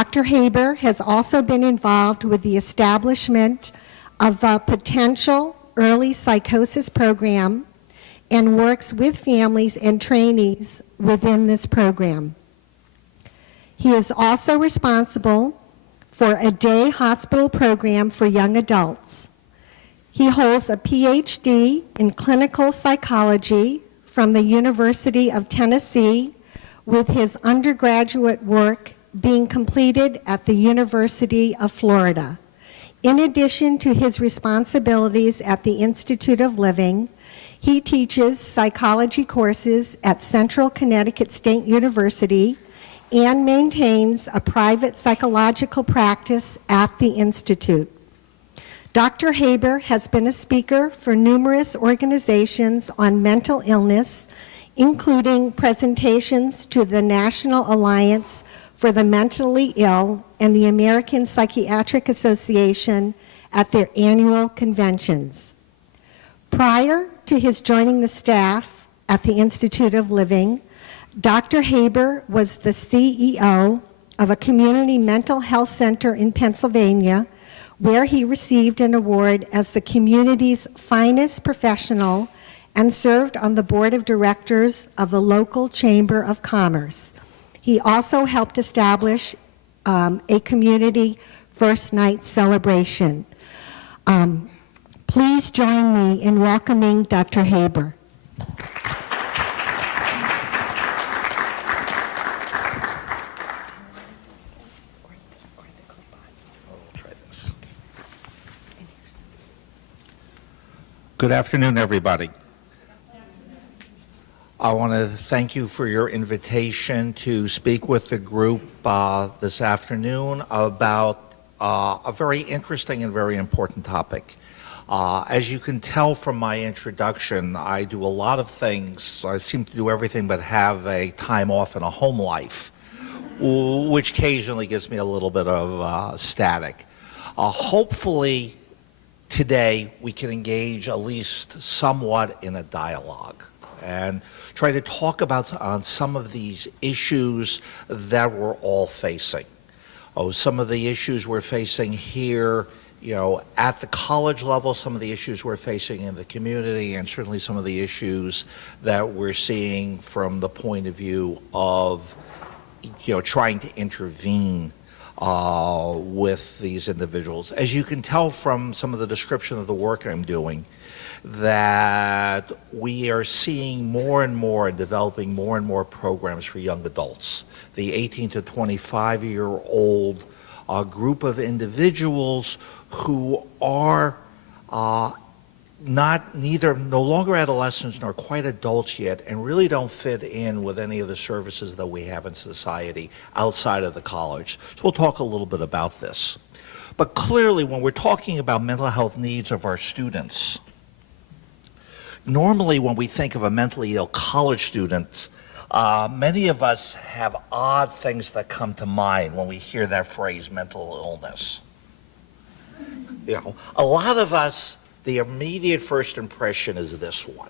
Dr. Haber has also been involved with the establishment of a potential early psychosis program and works with families and trainees within this program. He is also responsible for a day hospital program for young adults. He holds a PhD in clinical psychology from the University of Tennessee, with his undergraduate work being completed at the University of Florida. In addition to his responsibilities at the Institute of Living, he teaches psychology courses at Central Connecticut State University and maintains a private psychological practice at the Institute. Dr. Haber has been a speaker for numerous organizations on mental illness, including presentations to the National Alliance for the Mentally Ill and the American Psychiatric Association at their annual conventions. Prior to his joining the staff at the Institute of Living, Dr. Haber was the CEO of a community mental health center in Pennsylvania, where he received an award as the community's finest professional and served on the board of directors of the local Chamber of Commerce. He also helped establish a community first night celebration. Please join me in welcoming Dr. Haber. Good afternoon, everybody. I want to thank you for your invitation to speak with the group this afternoon about a very interesting and very important topic. As you can tell from my introduction, I do a lot of things. I seem to do everything but have a time off and a home life, which occasionally gives me a little bit of static. Hopefully, today we can engage at least somewhat in a dialogue and try to talk about on some of these issues that we're all facing. Some of the issues we're facing here, at the college level, some of the issues we're facing in the community, and certainly some of the issues that we're seeing from the point of view of, trying to intervene with these individuals. As you can tell from some of the description of the work I'm doing, that we are seeing more and more and developing more and more programs for young adults. The 18 to 25-year-old group of individuals who are no longer adolescents nor quite adults yet, and really don't fit in with any of the services that we have in society outside of the college. So we'll talk a little bit about this. But clearly, when we're talking about mental health needs of our students, normally when we think of a mentally ill college student, many of us have odd things that come to mind when we hear that phrase, mental illness. A lot of us, the immediate first impression is this one.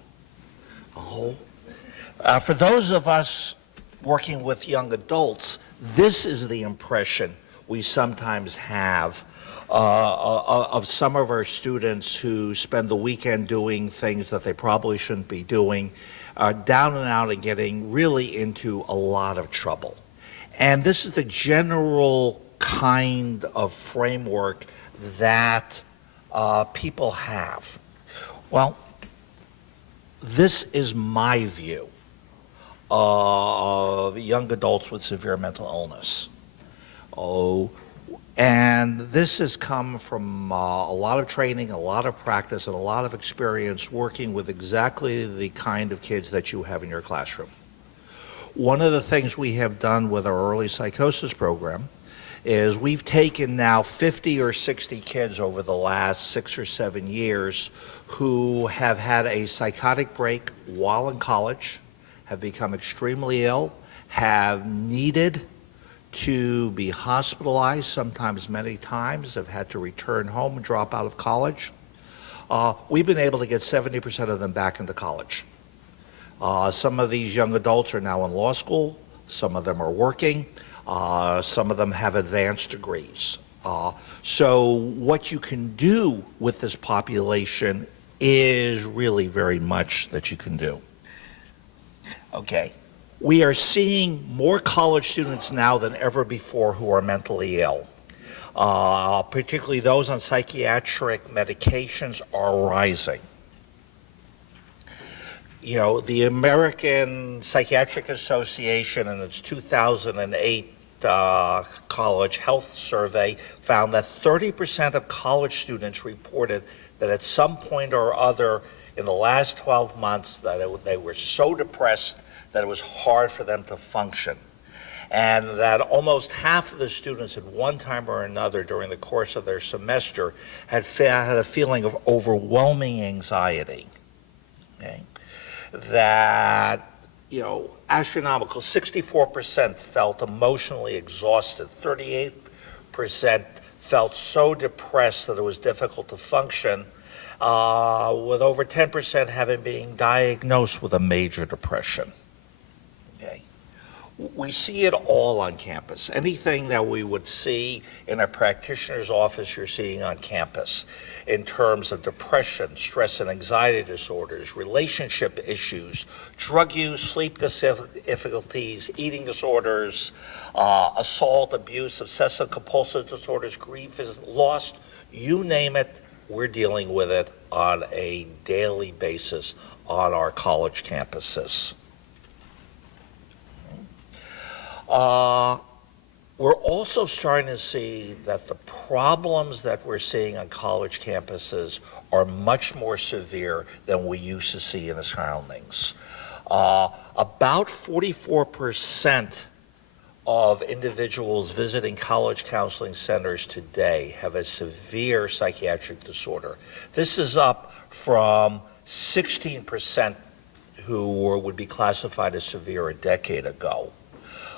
For those of us working with young adults, this is the impression we sometimes have of some of our students who spend the weekend doing things that they probably shouldn't be doing, down and out and getting really into a lot of trouble. And this is the general kind of framework that people have. Well, this is my view of young adults with severe mental illness. And this has come from a lot of training, a lot of practice, and a lot of experience working with exactly the kind of kids that you have in your classroom. One of the things we have done with our early psychosis program is we've taken now 50 or 60 kids over the last 6 or 7 years who have had a psychotic break while in college, have become extremely ill, have needed to be hospitalized, sometimes many times, have had to return home and drop out of college. We've been able to get 70% of them back into college. Some of these young adults are now in law school, some of them are working. Some of them have advanced degrees. So what you can do with this population is really very much that you can do. Okay. We are seeing more college students now than ever before who are mentally ill. Particularly those on psychiatric medications are rising. You know, the American Psychiatric Association in its 2008 college health survey found that 30% of college students reported that at some point or other in the last 12 months that they were so depressed that it was hard for them to function. And that almost half of the students at one time or another during the course of their semester had a feeling of overwhelming anxiety. Okay? That, you know, astronomical, 64% felt emotionally exhausted, 38% felt so depressed that it was difficult to function, with over 10% having been diagnosed with a major depression. Okay. We see it all on campus. Anything that we would see in a practitioner's office, you're seeing on campus in terms of depression, stress and anxiety disorders, relationship issues, drug use, sleep difficulties, eating disorders, assault, abuse, obsessive compulsive disorders, grief, loss, you name it, we're dealing with it on a daily basis on our college campuses. We're also starting to see that the problems that we're seeing on college campuses are much more severe than we used to see in the surroundings. About 44% of individuals visiting college counseling centers today have a severe psychiatric disorder. This is up from 16% who would be classified as severe a decade ago.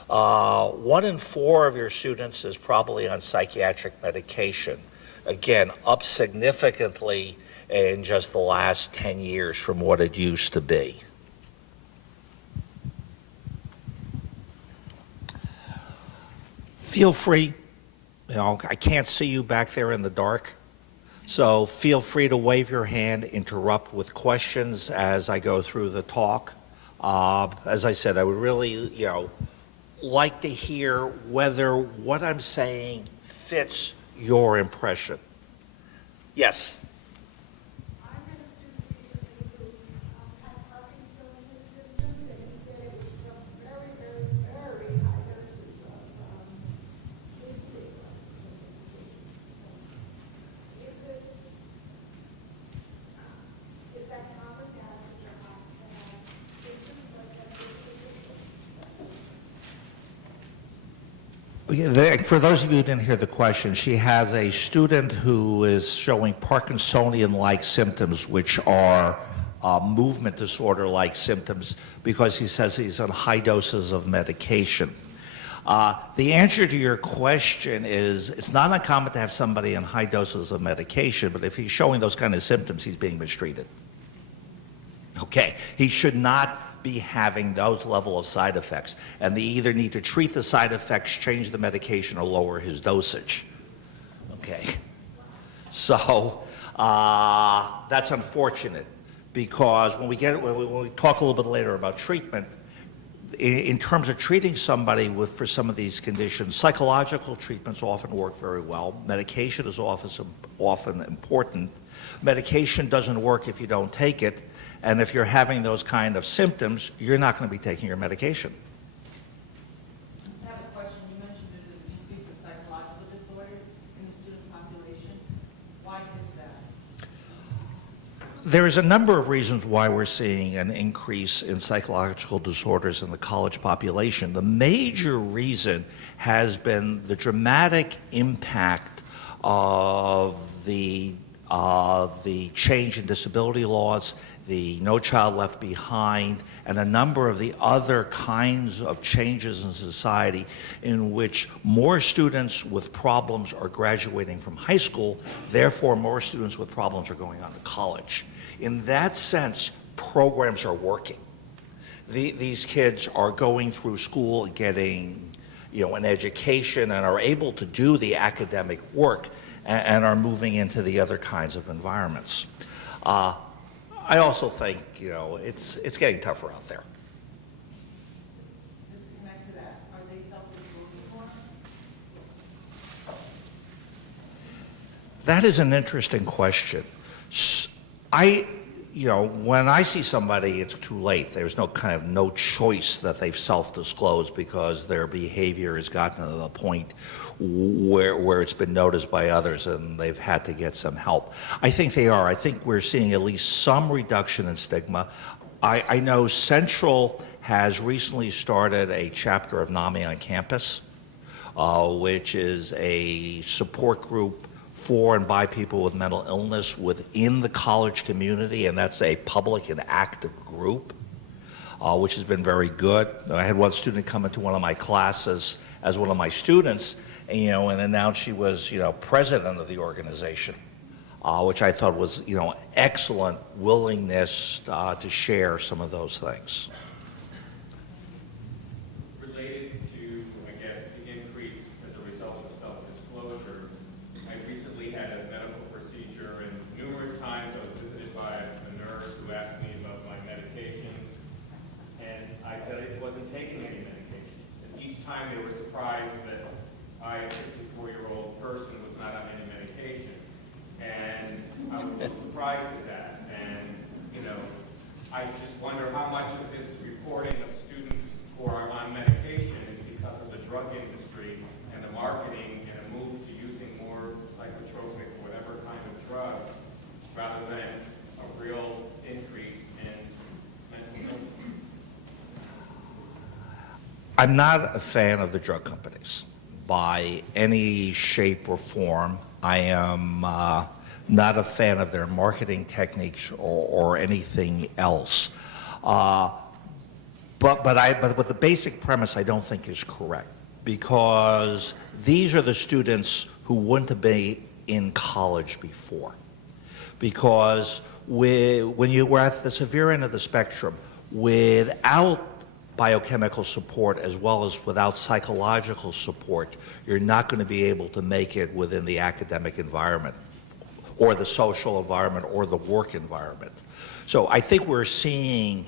1 in 4 of your students is probably on psychiatric medication. Again, up significantly in just the last 10 years from what it used to be. Feel free, you know, I can't see you back there in the dark, so feel free to wave your hand, interrupt with questions as I go through the talk. As I said, I would really, like to hear whether what I'm saying fits your impression. Yes? I had a student recently who had Parkinson's symptoms, and he said it was from very, very, very high doses of kids. Is that common to have such a high symptoms like that? For those of you who didn't hear the question, she has a student who is showing Parkinsonian-like symptoms, which are movement disorder-like symptoms, because he says he's on high doses of medication. The answer to your question is it's not uncommon to have somebody on high doses of medication, but if he's showing those kind of symptoms, he's being mistreated. Okay, he should not be having those level of side effects, and they either need to treat the side effects, change the medication, or lower his dosage. Okay, so that's unfortunate, because when we talk a little bit later about treatment, in terms of treating somebody for some of these conditions, psychological treatments often work very well. Medication is often important. Medication doesn't work if you don't take it. And if you're having those kind of symptoms, you're not going to be taking your medication. I just have a question. You mentioned there's an increase in psychological disorders in the student population. Why is that? There's a number of reasons why we're seeing an increase in psychological disorders in the college population. The major reason has been the dramatic impact of the change in disability laws, the No Child Left Behind, and a number of the other kinds of changes in society in which more students with problems are graduating from high school, therefore more students with problems are going on to college. In that sense, programs are working. These kids are going through school, getting an education and are able to do the academic work and are moving into the other kinds of environments. I also think, it's getting tougher out there. Just to connect to that, are they self-disclosing more? That is an interesting question. When I see somebody, it's too late. There's no choice that they've self-disclosed because their behavior has gotten to the point where it's been noticed by others and they've had to get some help. I think they are. I think we're seeing at least some reduction in stigma. I know Central has recently started a chapter of NAMI on campus, which is a support group for and by people with mental illness within the college community, and that's a public and active group, which has been very good. I had one student come into one of my classes as one of my students, and announced she was, president of the organization, which I thought was, excellent willingness to share some of those things. Related to, I guess, the increase as a result of self-disclosure, I recently had a medical procedure, and numerous times I was visited by a nurse who asked me about my medications, and I said I wasn't taking any medications. And each time they were surprised that I, a 54-year-old person, was not on any medication. And I was a little surprised at that. And, I just wonder how much of this reporting of students who are on medication is because of the drug industry and the marketing and a move to using more psychotropic, whatever kind of drugs, rather than a real increase in mental illness. I'm not a fan of the drug companies by any shape or form. I am not a fan of their marketing techniques or anything else. But the basic premise I don't think is correct, because these are the students who wouldn't have been in college before. Because when you were at the severe end of the spectrum, without biochemical support as well as without psychological support, you're not going to be able to make it within the academic environment or the social environment or the work environment. So I think we're seeing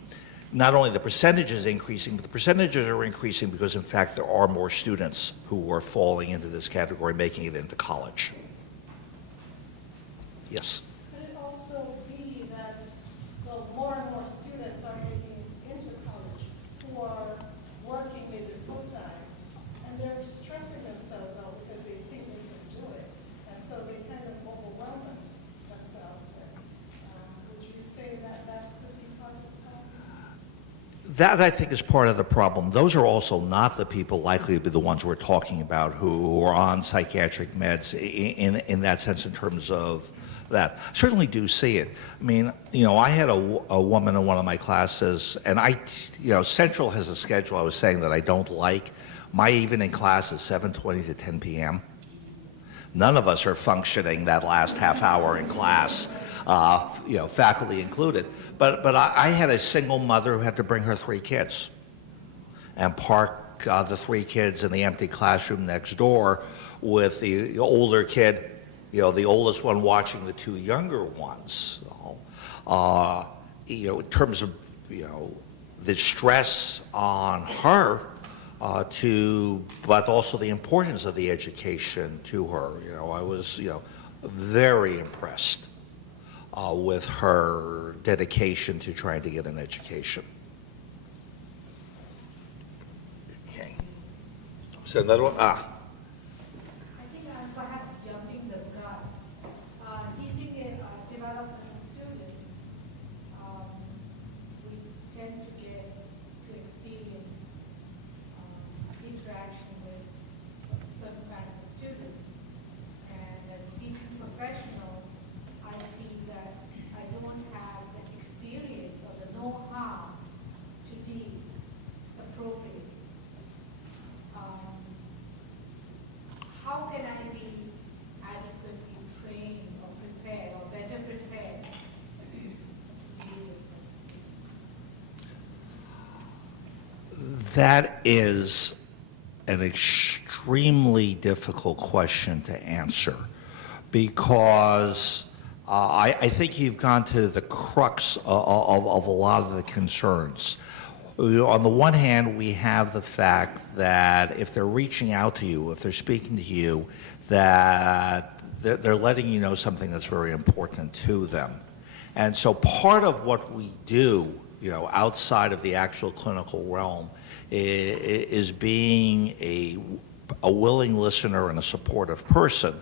not only the percentages increasing, but the percentages are increasing because in fact there are more students who are falling into this category, making it into college. Yes. Could it also be that more and more students are making it into college who are working maybe full-time, and they're stressing themselves out because they think they can do it, and so they kind of overwhelm themselves? And would you say that that could be part of the problem? That, I think, is part of the problem. Those are also not the people likely to be the ones we're talking about who are on psychiatric meds in that sense in terms of that. I certainly do see it. I mean, I had a woman in one of my classes, and Central has a schedule I was saying that I don't like. My evening class is 7:20 to 10 p.m. None of us are functioning that last half hour in class, faculty included. But I had a single mother who had to bring her 3 kids and park the 3 kids in the empty classroom next door with the older kid, the oldest one watching the 2 younger ones. In terms of, the stress on her, but also the importance of the education to her. I was, very impressed with her dedication to trying to get an education. Okay. So another one? I think I'm perhaps jumping the gun. Teaching developmental students, we tend to get to experience interaction with certain kinds of students. And as a teaching professional, I feel that I don't have the experience or the know-how to deal appropriately. How can I be adequately trained or prepared or better prepared to deal with such things? That is an extremely difficult question to answer because I think you've gone to the crux of a lot of the concerns. On the one hand, we have the fact that if they're reaching out to you, if they're speaking to you, that they're letting you know something that's very important to them. And so part of what we do, outside of the actual clinical realm is being a willing listener and a supportive person.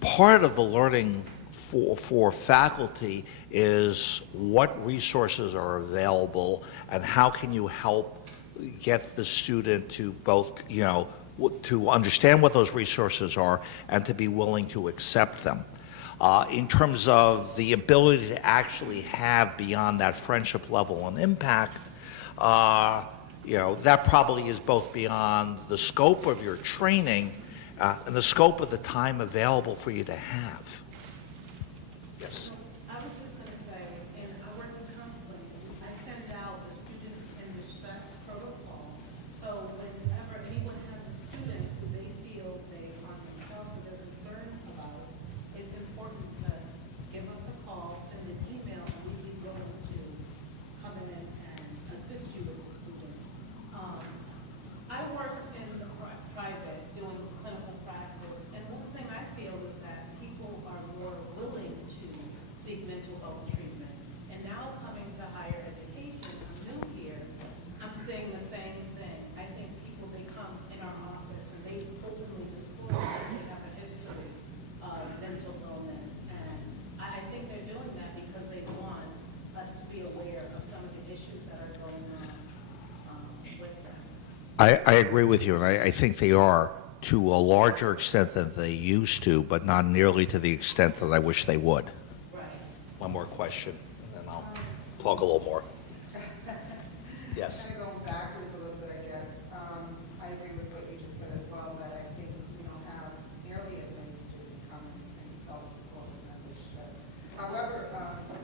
Part of the learning for faculty is what resources are available and how can you help get the student to both, to understand what those resources are and to be willing to accept them. In terms of the ability to actually have beyond that friendship level an impact, that probably is both beyond the scope of your training and the scope of the time available for you to have. Yes. I was just going to say, and I work in counseling, I send out the students in distress protocol. So whenever anyone has a student who they feel they are themselves or they're concerned about, it's important to give us a call, send an email, and we'd be willing to come in and assist you with the student. I worked in the private doing clinical practice, and one thing I feel is that people are more willing to seek mental health treatment. And now coming to higher education, I'm new here, I'm seeing the same thing. I think people, they come in our office and they openly disclose that they have a history of mental illness. And I think they're doing that because they want us to be aware of some of the issues that are going on with them. I agree with you, and I think they are to a larger extent than they used to, but not nearly to the extent that I wish they would. Right. One more question, and then I'll talk a little more. Yes. Kind of going backwards a little bit, I guess. I agree with what you just said as well, that I think we don't have nearly as many students coming and self-disclosing as we should. However,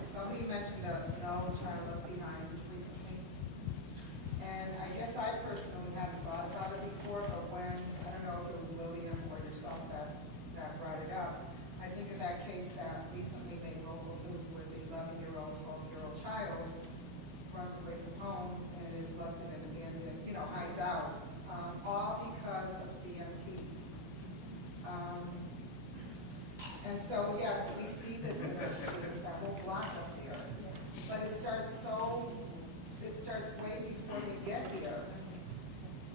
somebody mentioned the No Child Left Behind recently. And I guess I personally haven't thought about it before, but when, I don't know if it was William or yourself that brought it up, I think of that case that recently made local news where the 11-year-old, 12-year-old child runs away from home and is left in an abandoned, hides out, all because of CMTs. And so, yes, we see this in our students, that whole block up here, but it starts way before they get here.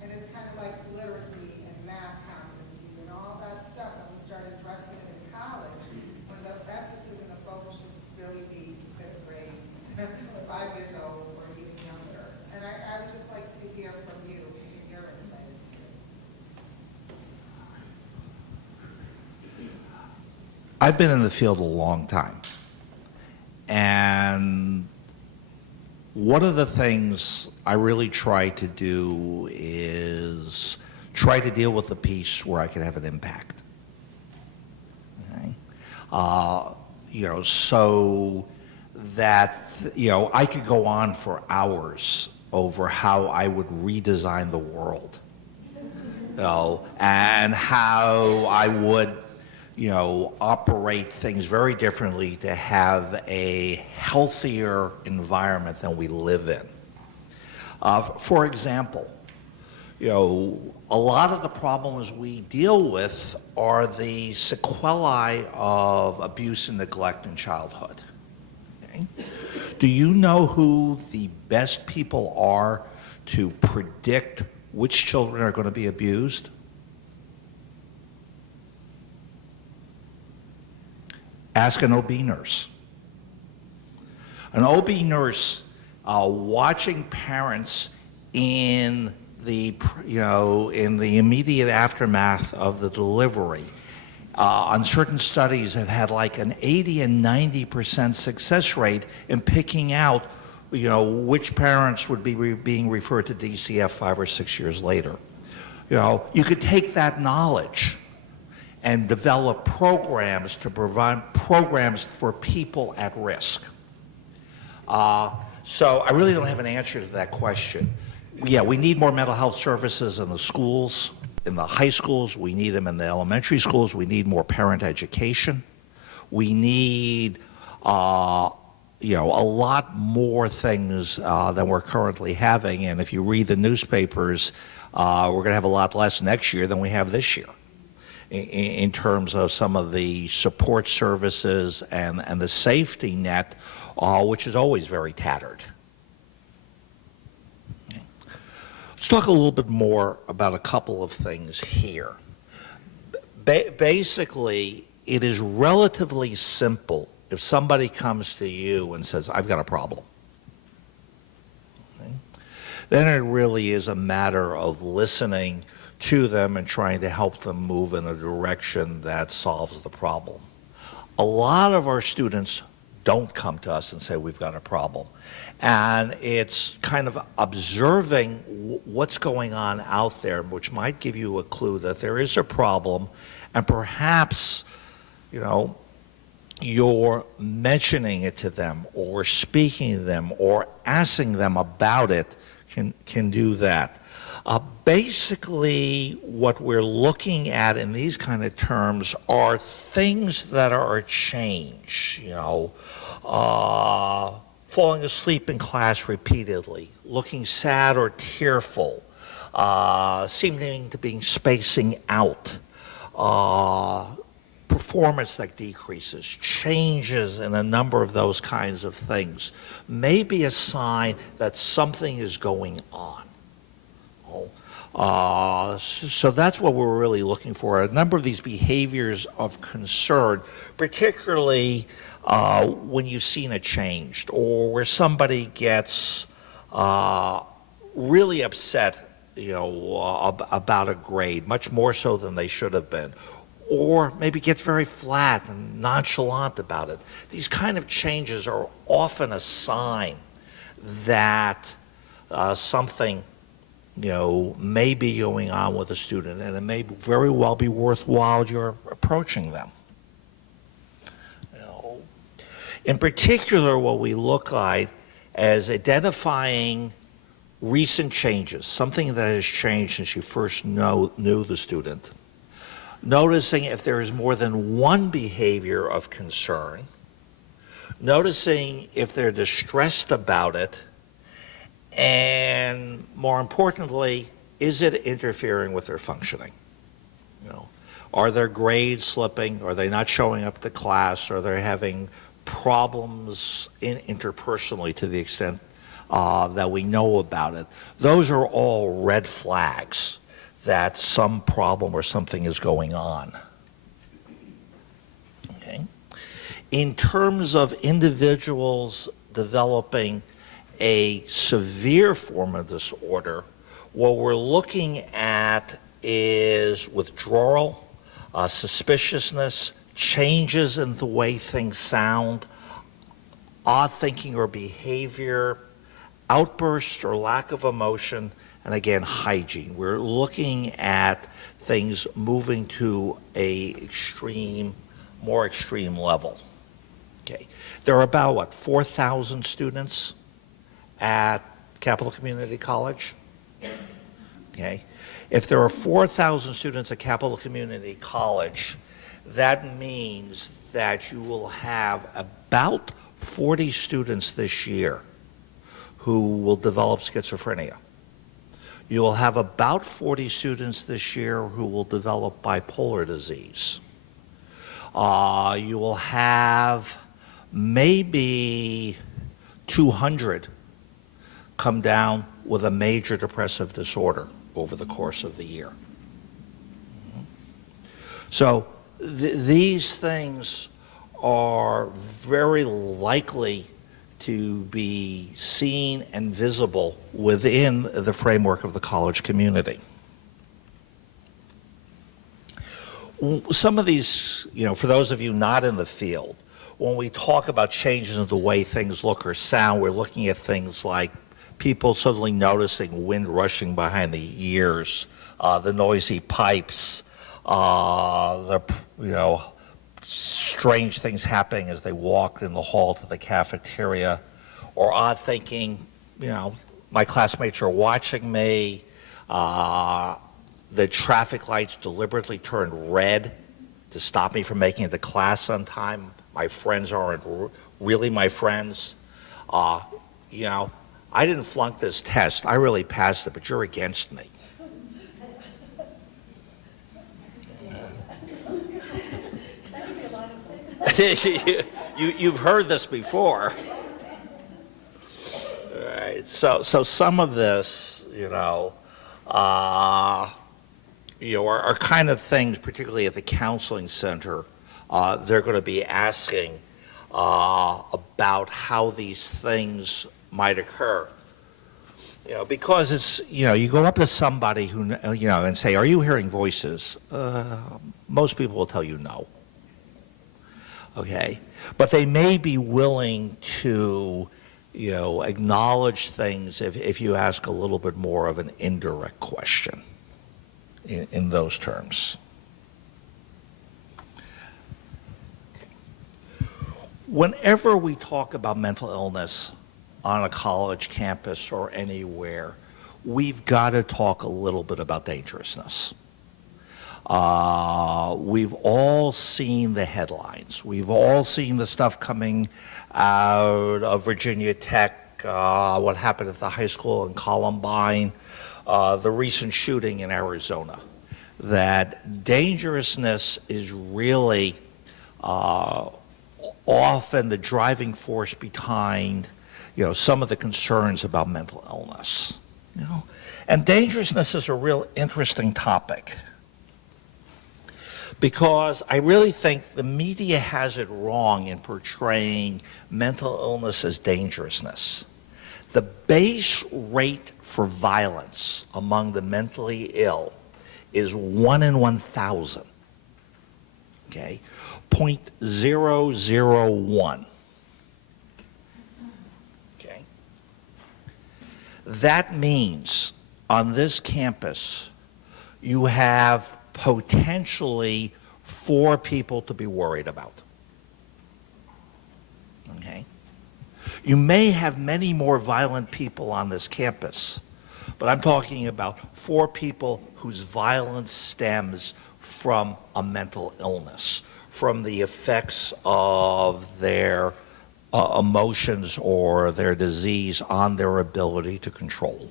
And it's kind of like literacy and math competencies and all that stuff, and we start addressing it in college, when the emphasis and the focus should really be fifth grade, 5 years old, or even younger. And I would just like to hear from you, your insight too. I've been in the field a long time, and one of the things I really try to do is try to deal with the piece where I can have an impact. Okay? So that, I could go on for hours over how I would redesign the world, and how I would, operate things very differently to have a healthier environment than we live in. For example, a lot of the problems we deal with are the sequelae of abuse and neglect in childhood. Okay? Do you know who the best people are to predict which children are going to be abused? Ask an OB nurse. An OB nurse watching parents in the immediate aftermath of the delivery. On certain studies have had like an 80 and 90% success rate in picking out, which parents would be being referred to DCF 5 or 6 years later. You could take that knowledge and develop programs to provide programs for people at risk. So I really don't have an answer to that question. Yeah, we need more mental health services in the schools, in the high schools. We need them in the elementary schools. We need more parent education. We need, a lot more things than we're currently having. And if you read the newspapers, we're going to have a lot less next year than we have this year in terms of some of the support services and the safety net, which is always very tattered. Let's talk a little bit more about a couple of things here. Basically, it is relatively simple if somebody comes to you and says, I've got a problem. Okay? Then it really is a matter of listening to them and trying to help them move in a direction that solves the problem. A lot of our students don't come to us and say, we've got a problem. And it's kind of observing what's going on out there, which might give you a clue that there is a problem, and perhaps, you're mentioning it to them or speaking to them or asking them about it can do that. Basically, what we're looking at in these kind of terms are things that are a change, falling asleep in class repeatedly, looking sad or tearful, seeming to be spacing out, performance that decreases, changes in a number of those kinds of things may be a sign that something is going on. So that's what we're really looking for. A number of these behaviors of concern, particularly when you've seen a change or where somebody gets really upset, about a grade, much more so than they should have been, or maybe gets very flat and nonchalant about it. These kind of changes are often a sign that something may be going on with a student, and it may very well be worthwhile you're approaching them. In particular, what we look at as identifying recent changes, something that has changed since you first knew the student, noticing if there is more than one behavior of concern, noticing if they're distressed about it, and more importantly, is it interfering with their functioning? Are their grades slipping? Are they not showing up to class? Are they having problems interpersonally to the extent that we know about it? Those are all red flags that some problem or something is going on. Okay. In terms of individuals developing a severe form of disorder, what we're looking at is withdrawal, suspiciousness, changes in the way things sound, odd thinking or behavior, outbursts or lack of emotion, and again, hygiene. We're looking at things moving to a more extreme level. Okay. There are about, 4,000 students at Capital Community College? Okay. If there are 4,000 students at Capital Community College, that means that you will have about 40 students this year who will develop schizophrenia. You will have about 40 students this year who will develop bipolar disease. You will have maybe 200 come down with a major depressive disorder over the course of the year. So these things are very likely to be seen and visible within the framework of the college community. Some of these, for those of you not in the field, when we talk about changes in the way things look or sound, we're looking at things like people suddenly noticing wind rushing behind the ears, the noisy pipes, the strange things happening as they walk in the hall to the cafeteria, or odd thinking, my classmates are watching me, the traffic lights deliberately turned red to stop me from making it to class on time. My friends aren't really my friends. You know, I didn't flunk this test. I really passed it, but you're against me. You've heard this before. All right. So some of this, are kind of things, particularly at the counseling center, they're going to be asking about how these things might occur. Because it's, you go up to somebody who, and say, "Are you hearing voices?" Most people will tell you no. Okay? But they may be willing to, acknowledge things if you ask a little bit more of an indirect question in those terms. Whenever we talk about mental illness on a college campus or anywhere, we've got to talk a little bit about dangerousness. We've all seen the headlines. We've all seen the stuff coming out of Virginia Tech, what happened at the high school in Columbine, the recent shooting in Arizona. That dangerousness is really often the driving force behind, some of the concerns about mental illness. And dangerousness is a real interesting topic, because I really think the media has it wrong in portraying mental illness as dangerousness. The base rate for violence among the mentally ill is 1 in 1,000, okay? 0.001, okay? That means on this campus, you have potentially 4 people to be worried about. Okay? You may have many more violent people on this campus, but I'm talking about 4 people whose violence stems from a mental illness, from the effects of their emotions or their disease on their ability to control.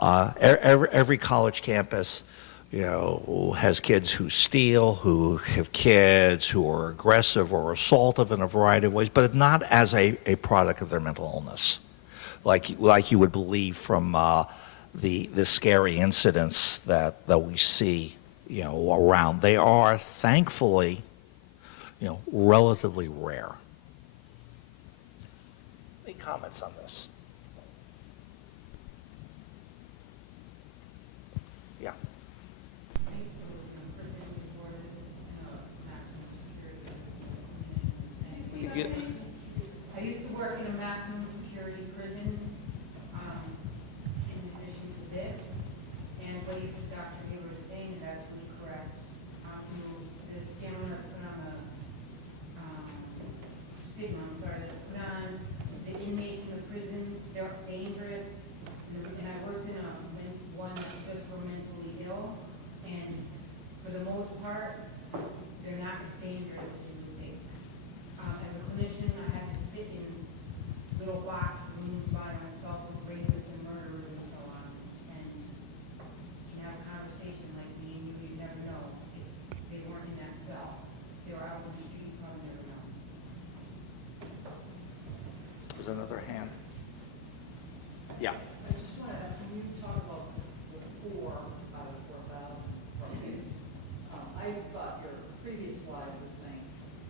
Every college campus, has kids who steal, who have kids who are aggressive or assaultive in a variety of ways, but not as a product of their mental illness, like you would believe from the scary incidents that we see, around. They are, thankfully, relatively rare. Any comments on this? Yeah. You get, I used to work in a maximum security prison, in addition to this, and what Dr. Haber was saying is absolutely correct. This gentleman put on a stigma, that's put on the inmates in the prisons, they're dangerous, and I worked in one just for mentally ill, and for the most part, they're not as dangerous as you think. As a clinician, I had to sit in little box rooms by myself with rapists and murderers and so on, and you can have a conversation like me, and you never know if they weren't in that cell. They were out on the street, you probably never know. there's another hand. Yeah. I just want to ask, when you talk about the 4 out of 4,000 from I thought your previous slide was saying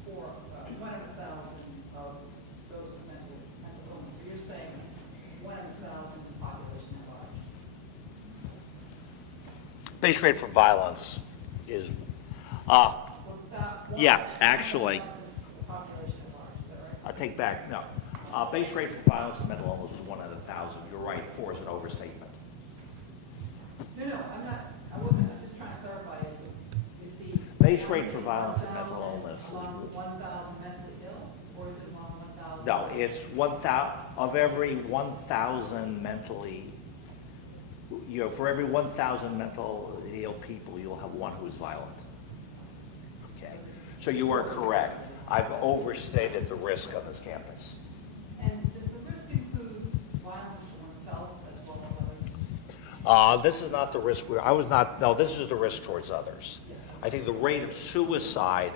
1 in 1,000 of those with mental illness. So you're saying 1 in 1,000 population at large. Base rate for violence is, yeah, actually, Population at large, is that right? I take back, no. Base rate for violence and mental illness is 1 in 1,000. You're right, 4 is an overstatement. No, I'm not, I'm just trying to clarify, is the Base rate for violence and mental illness is, along 1,000 mentally ill, or is it along 1,000? no, it's 1,000, of every 1,000 mentally for every 1,000 mentally ill people, you'll have one who's violent. Okay, so you are correct. I've overstated the risk on this campus. And does the risk include violence to oneself as well as others? This is not the risk, no, this is the risk towards others. I think the rate of suicide,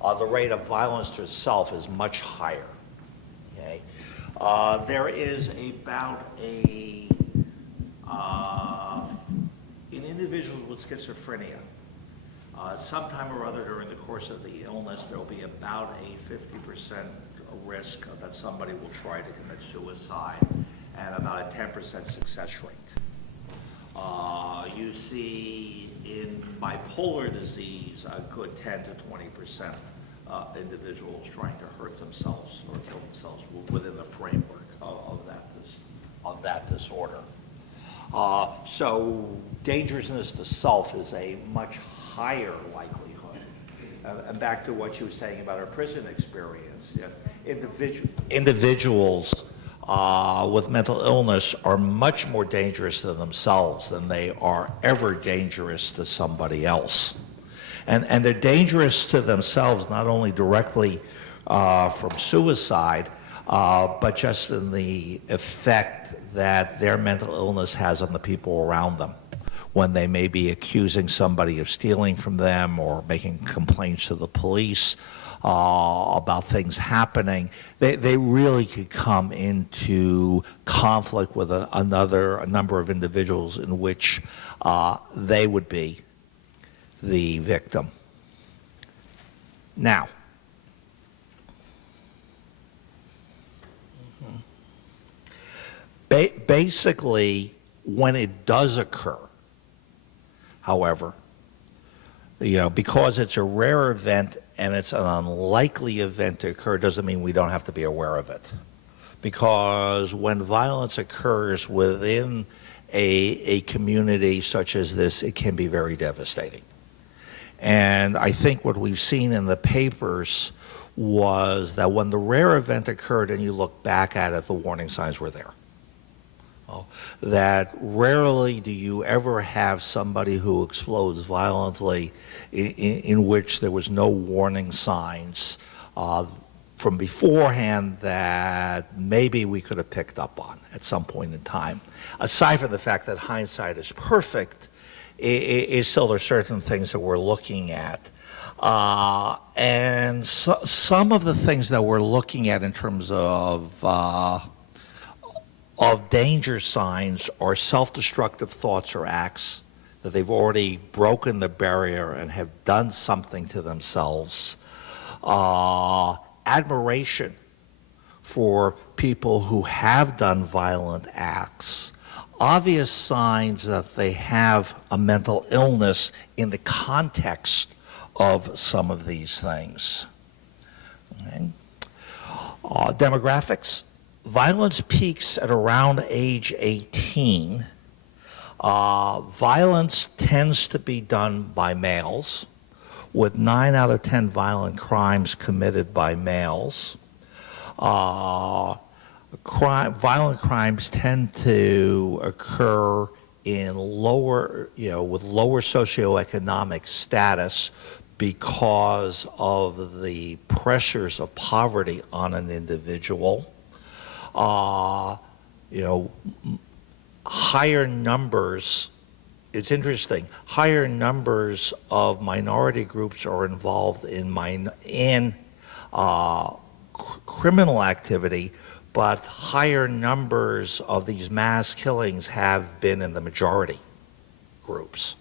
the rate of violence to self is much higher, okay? There is about in individuals with schizophrenia, sometime or other during the course of the illness, there will be about a 50% risk that somebody will try to commit suicide and about a 10% success rate. You see in bipolar disease a good 10 to 20% individuals trying to hurt themselves or kill themselves within the framework of that disorder. So dangerousness to self is a much higher likelihood. And back to what you were saying about our prison experience, yes, individuals with mental illness are much more dangerous to themselves than they are ever dangerous to somebody else. And they're dangerous to themselves not only directly from suicide, but just in the effect that their mental illness has on the people around them when they may be accusing somebody of stealing from them or making complaints to the police about things happening. They really could come into conflict with a number of individuals in which they would be the victim. Now, basically, when it does occur, however, because it's a rare event and it's an unlikely event to occur, doesn't mean we don't have to be aware of it. Because when violence occurs within a community such as this, it can be very devastating. And I think what we've seen in the papers was that when the rare event occurred and you look back at it, the warning signs were there. That rarely do you ever have somebody who explodes violently in which there was no warning signs from beforehand that maybe we could have picked up on at some point in time. Aside from the fact that hindsight is perfect, still there are certain things that we're looking at. And some of the things that we're looking at in terms of danger signs are self-destructive thoughts or acts that they've already broken the barrier and have done something to themselves. Admiration for people who have done violent acts. Obvious signs that they have a mental illness in the context of some of these things. Okay. Demographics. Violence peaks at around age 18. Violence tends to be done by males, with 9 out of 10 violent crimes committed by males. Violent crimes tend to occur in lower, with lower socioeconomic status because of the pressures of poverty on an individual. Higher numbers, it's interesting, higher numbers of minority groups are involved in criminal activity, but higher numbers of these mass killings have been in the majority groups.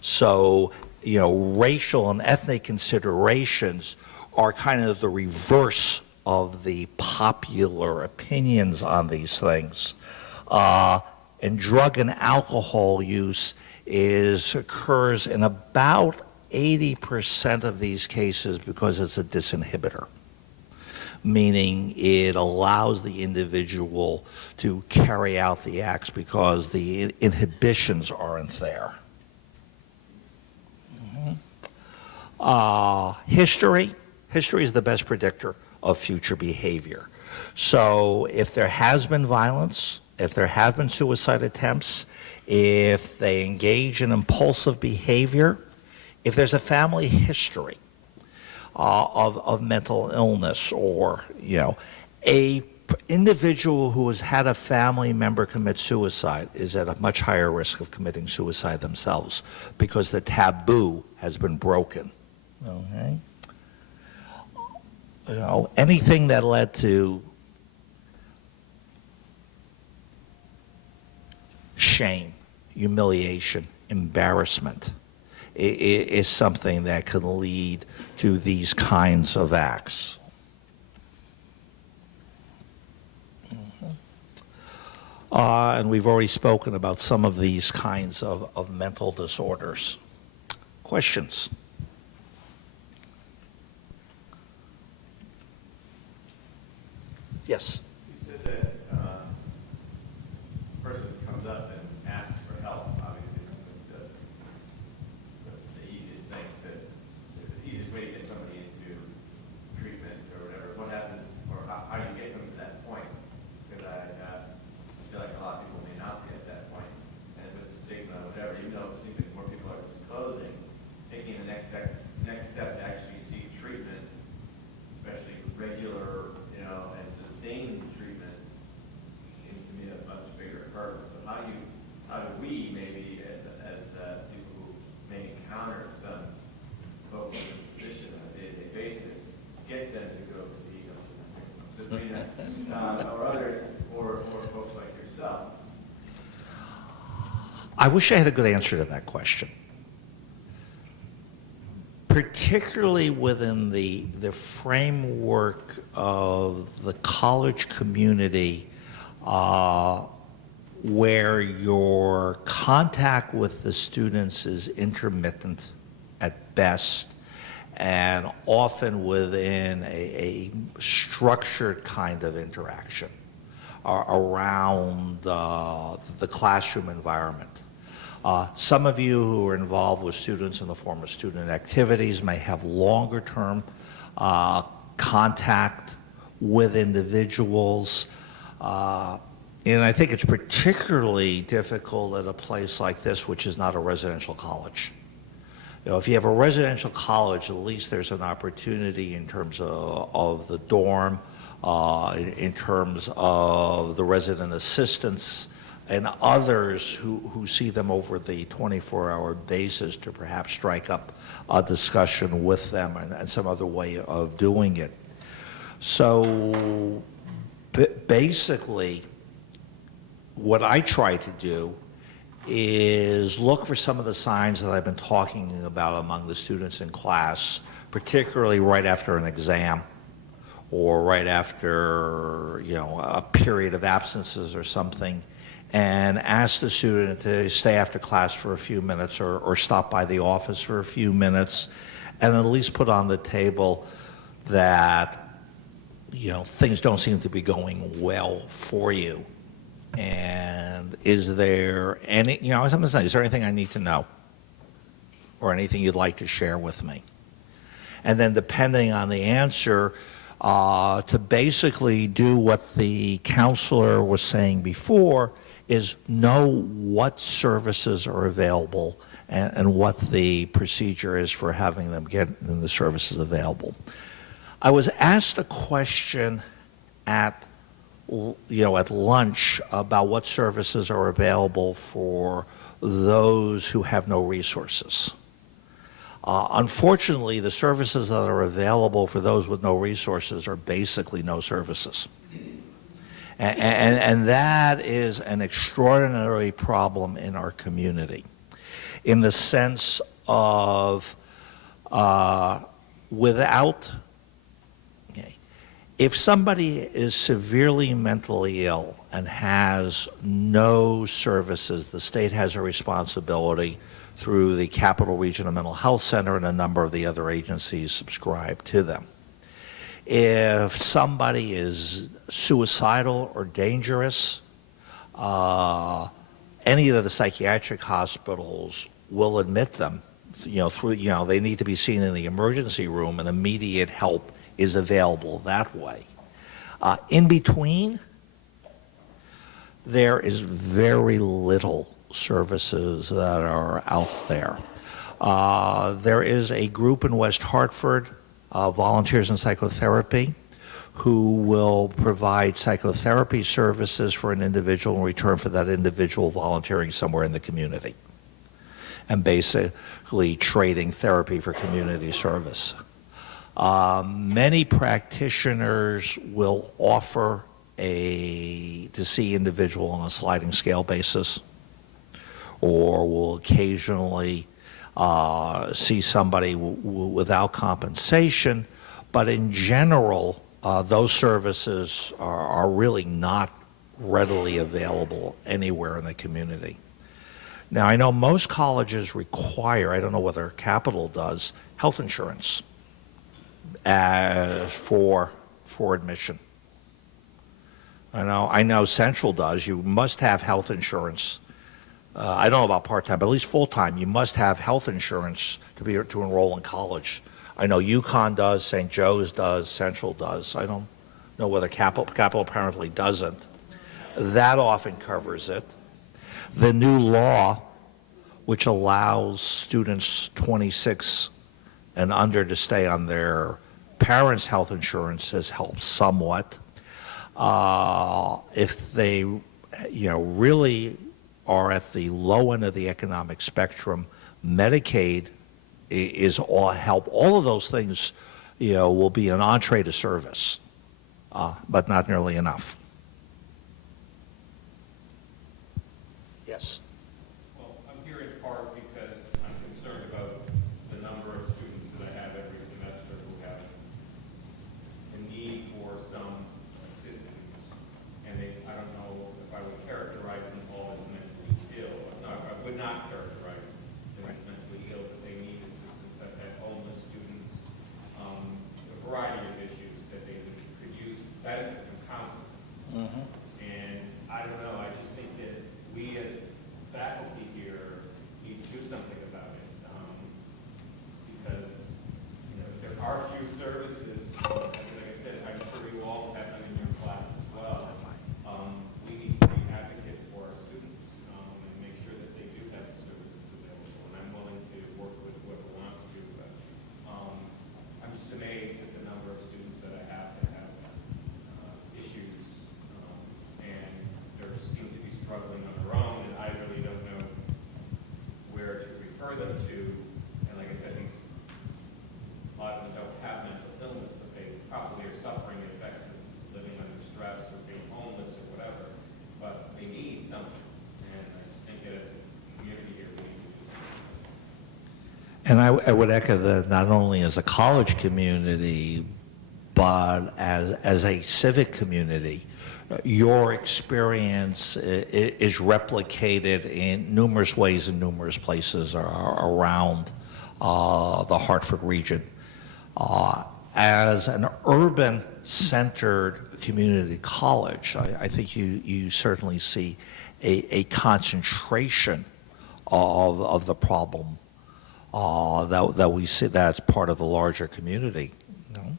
So, racial and ethnic considerations are kind of the reverse of the popular opinions on these things. And drug and alcohol use occurs in about 80% of these cases because it's a disinhibitor, meaning it allows the individual to carry out the acts because the inhibitions aren't there. History is the best predictor of future behavior. So if there has been violence, if there have been suicide attempts, if they engage in impulsive behavior, if there's a family history of mental illness, or, a individual who has had a family member commit suicide is at a much higher risk of committing suicide themselves because the taboo has been broken. Okay? Anything that led to shame, humiliation, embarrassment is something that can lead to these kinds of acts. And we've already spoken about some of these kinds of mental disorders. Questions? Yes. You said that a person comes up and asks for help. Obviously, that's like the easiest thing the easiest way to get somebody into treatment or whatever. What happens, or how do you get them to that point? Because I feel like a lot of people may not be at that point, and with the stigma or whatever, even though it seems like more people are disclosing, taking the next step to actually seek treatment, especially regular, and sustained treatment, seems to me a much bigger hurdle. So how do we maybe as people who may encounter some folks in this position on a day-to-day basis, get them to go see Sabrina or others, or folks like yourself? I wish I had a good answer to that question. Particularly within the framework of the college community, where your contact with the students is intermittent at best, and often within a structured kind of interaction around the classroom environment. Some of you who are involved with students in the form of student activities may have longer term contact with individuals. And I think it's particularly difficult at a place like this, which is not a residential college. If you have a residential college, at least there's an opportunity in terms of the dorm, in terms of the resident assistants, and others who see them over the 24-hour basis to perhaps strike up a discussion with them and some other way of doing it. So basically, what I try to do is look for some of the signs that I've been talking about among the students in class, particularly right after an exam or right after, a period of absences or something, and ask the student to stay after class for a few minutes or stop by the office for a few minutes, and at least put on the table that, things don't seem to be going well for you. And is there any, something is there anything I need to know or anything you'd like to share with me? And then depending on the answer, to basically do what the counselor was saying before, is know what services are available and what the procedure is for having them get the services available. I was asked a question at lunch about what services are available for those who have no resources. Unfortunately, the services that are available for those with no resources are basically no services. And that is an extraordinary problem in our community, in the sense of if somebody is severely mentally ill and has no services, the state has a responsibility through the Capital Regional Mental Health Center and a number of the other agencies subscribe to them. If somebody is suicidal or dangerous, any of the psychiatric hospitals will admit them. They need to be seen in the emergency room, and immediate help is available that way. In between, there is very little services that are out there. There is a group in West Hartford, Volunteers in Psychotherapy, who will provide psychotherapy services for an individual in return for that individual volunteering somewhere in the community, and basically trading therapy for community service. Many practitioners will offer to see individual on a sliding scale basis, or will occasionally see somebody without compensation, but in general, those services are really not readily available anywhere in the community. Now, I know most colleges require, I don't know whether Capital does, health insurance for admission. I know Central does. You must have health insurance. I don't know about part-time, but at least full-time, you must have health insurance to enroll in college. I know UConn does, St. Joe's does, Central does. I don't know whether Capital apparently doesn't. That often covers it. The new law, which allows students 26 and under to stay on their parents' health insurance, has helped somewhat. If they, really are at the low end of the economic spectrum, Medicaid is all help. All of those things, will be an entree to service, but not nearly enough. Yes. Well, I'm here in part because I'm concerned about the number of students that I have every semester who have a need for some assistance. And I don't know if I would characterize them all as mentally ill. No, I would not characterize them as mentally ill, but they need assistance. I've had homeless students, a variety of issues that they could use benefit from counseling. And I don't know, I just think that we as faculty here need to do something about it. Because, there are few services, like I said, I'm sure you all have them in your class as well. We need to be advocates for our students and make sure that they do have the services available. And I'm willing to work with whoever wants to, but I'm just amazed at the number of students that I have that have issues and they seem to be struggling on their own, and I really don't know where to refer them to. And like I said, a lot of them don't have mental illness, but they probably are suffering the effects of living under stress or being homeless or whatever. But they need something, and I just think that as a community here, we need to do something. And I would echo that not only as a college community, but as a civic community. Your experience is replicated in numerous ways in numerous places around the Hartford region. As an urban-centered community college, I think you certainly see a concentration of the problem that we see that's part of the larger community. Can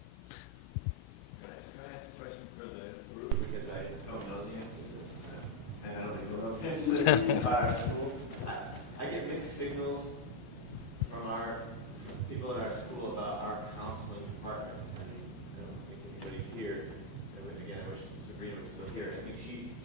I ask a question for the group, because I don't know the answer to this, and I don't even know the answer to this about our school. I get mixed signals from our people at our school about our counseling department. I don't think anybody here, again, I wish Sabrina was still here. I think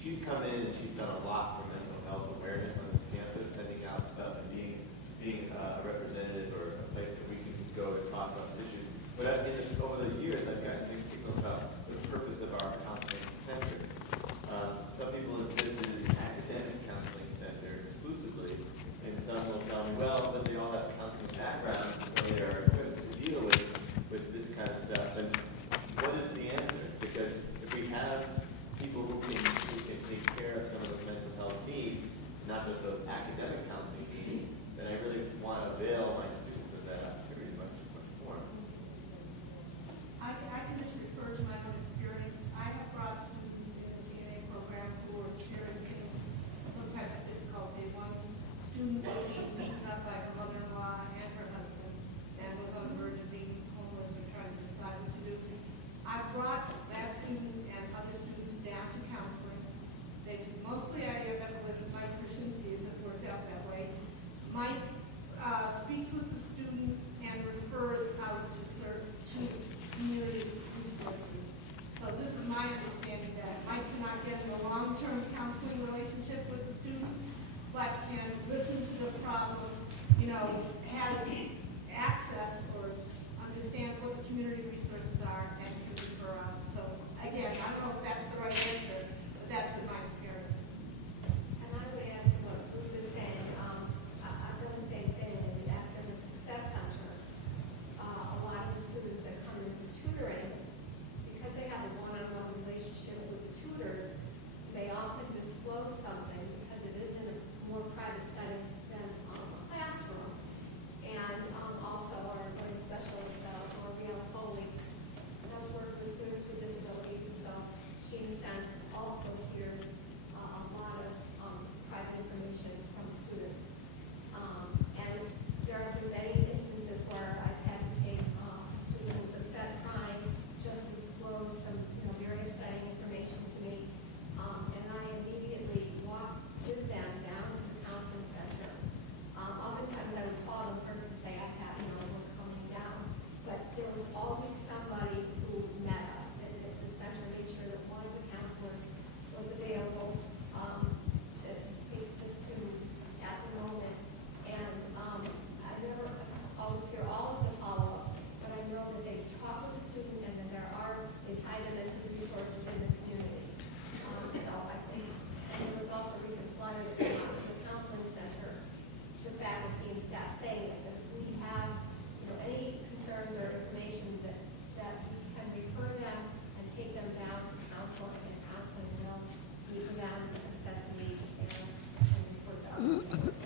she's come in and she's done a lot for mental health awareness on this campus, sending out stuff and being a representative or a place that we can go to talk about these issues. But over the years, I've gotten mixed signals about the purpose of our counseling center. Some people insist it is an academic counseling center exclusively, and some will tell me, well, but they all have counseling backgrounds, so they are equipped to deal with this kind of stuff. And what is the answer? Because if we have people who can take care of some of those mental health needs, not just those academic counseling needs, then I really want to avail my students of that opportunity much more. I can just refer to my own experience. I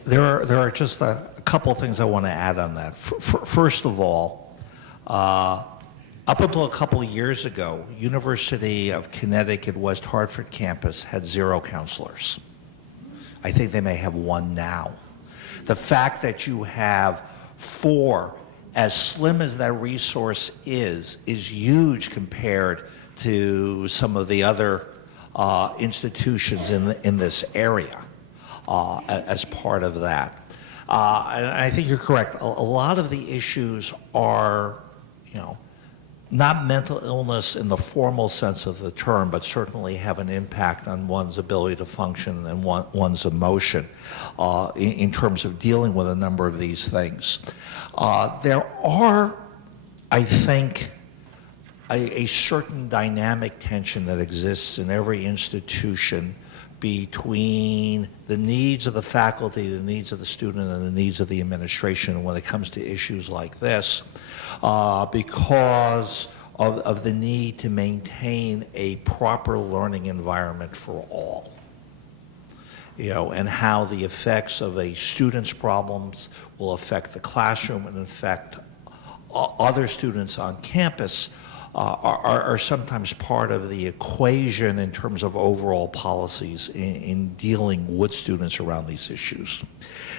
There are just a couple of things I want to add on that. First of all, up until a couple of years ago, University of Connecticut West Hartford campus had 0 counselors. I think they may have 1 now. The fact that you have 4, as slim as that resource is huge compared to some of the other institutions in this area as part of that. And I think you're correct. A lot of the issues are, not mental illness in the formal sense of the term, but certainly have an impact on one's ability to function and one's emotion in terms of dealing with a number of these things. There are, I think, a certain dynamic tension that exists in every institution between the needs of the faculty, the needs of the student, and the needs of the administration when it comes to issues like this, because of the need to maintain a proper learning environment for all. And how the effects of a student's problems will affect the classroom and affect other students on campus are sometimes part of the equation in terms of overall policies in dealing with students around these issues.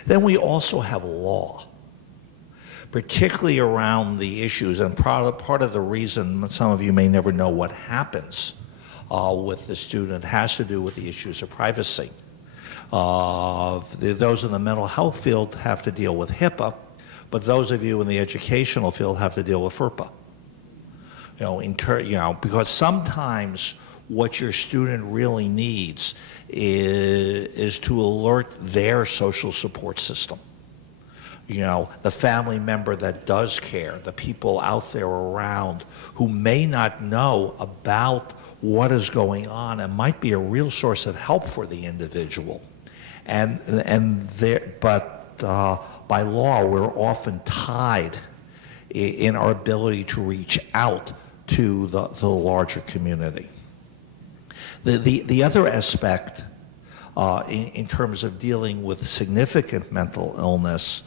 Then we also have law, particularly around the issues, and part of the reason some of you may never know what happens with the student has to do with the issues of privacy. Those in the mental health field have to deal with HIPAA, but those of you in the educational field have to deal with FERPA. Because sometimes what your student really needs is to alert their social support system. The family member that does care, the people out there around who may not know about what is going on and might be a real source of help for the individual. But by law, we're often tied in our ability to reach out to the larger community. The other aspect in terms of dealing with significant mental illness,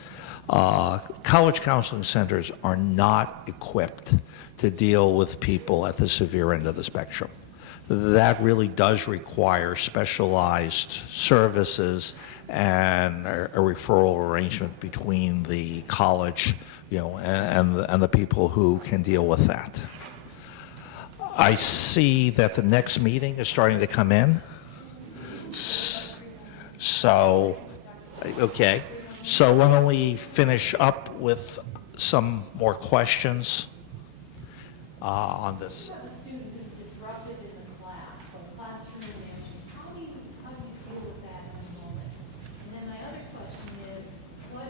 college counseling centers are not equipped to deal with people at the severe end of the spectrum. That really does require specialized services and a referral arrangement between the college, and the people who can deal with that. I see that the next meeting is starting to come in. So, okay. So why don't we finish up with some more questions on this? A student is disrupted in the class, so classroom management, how do you deal with that in the moment? And then my other question is, what,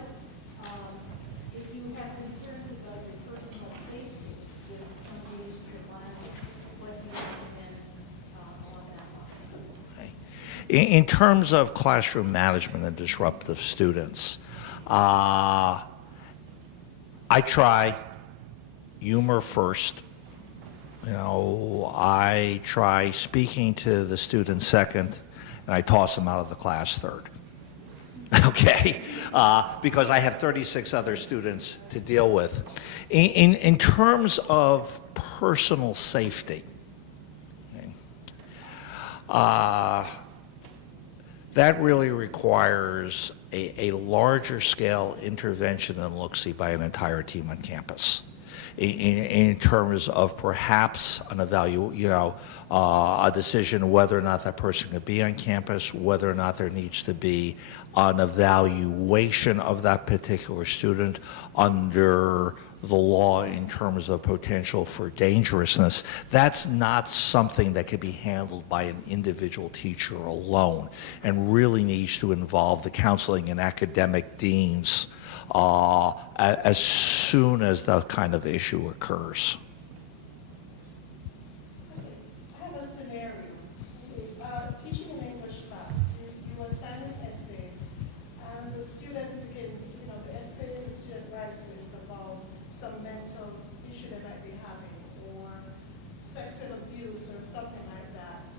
if you have concerns about your personal safety with some of the issues of classes, what do you recommend along that line? In terms of classroom management and disruptive students, I try humor first. I try speaking to the students second, and I toss them out of the class third. Okay? Because I have 36 other students to deal with. In terms of personal safety, that really requires a larger scale intervention and look-see by an entire team on campus. In terms of perhaps an a decision whether or not that person could be on campus, whether or not there needs to be an evaluation of that particular student under the law in terms of potential for dangerousness. That's not something that can be handled by an individual teacher alone, and really needs to involve the counseling and academic deans as soon as that kind of issue occurs. I have a scenario. Teaching an English class, you assign an essay, and the student begins, the essay the student writes is about some mental issue they might be having, or sexual abuse, or something like that.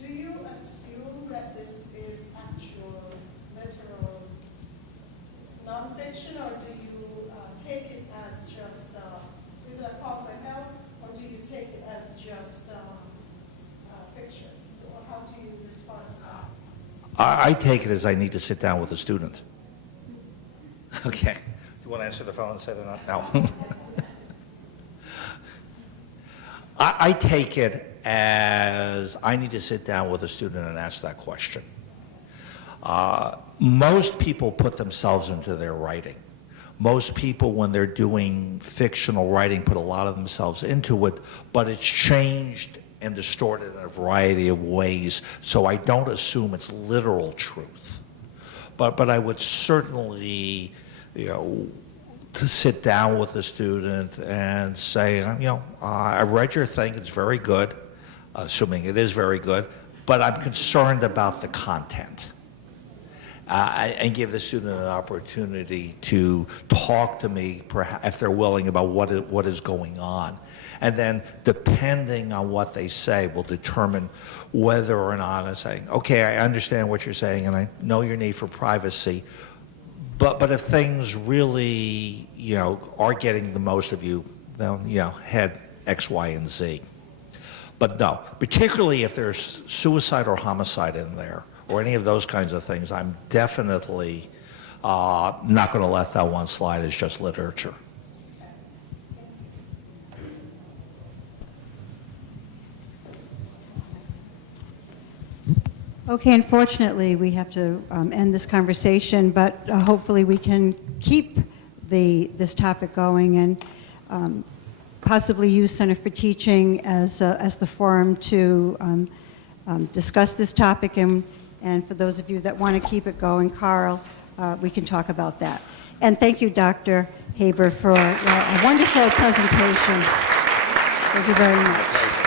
Do you assume that this is actual, literal nonfiction, or do you take it as just, is it a call for help, or do you take it as just fiction? Or how do you respond to that? I take it as I need to sit down with a student. Okay. Do you want to answer the phone and say they're not? No. I take it as I need to sit down with a student and ask that question. Most people put themselves into their writing. Most people, when they're doing fictional writing, put a lot of themselves into it, but it's changed and distorted in a variety of ways, so I don't assume it's literal truth. But I would certainly, to sit down with the student and say, I read your thing, it's very good, assuming it is very good, but I'm concerned about the content. And give the student an opportunity to talk to me, perhaps, if they're willing, about what is going on. And then, depending on what they say, will determine whether or not I'm saying, okay, I understand what you're saying, and I know your need for privacy, but if things really, are getting the most of you, then, head X, Y, and Z. But no, particularly if there's suicide or homicide in there, or any of those kinds of things, I'm definitely not going to let that one slide as just literature. Okay, unfortunately, we have to end this conversation, but hopefully we can keep this topic going and possibly use Center for Teaching as the forum to discuss this topic. And for those of you that want to keep it going, Carl, we can talk about that. And thank you, Dr. Haber, for a wonderful presentation. Thank you very much.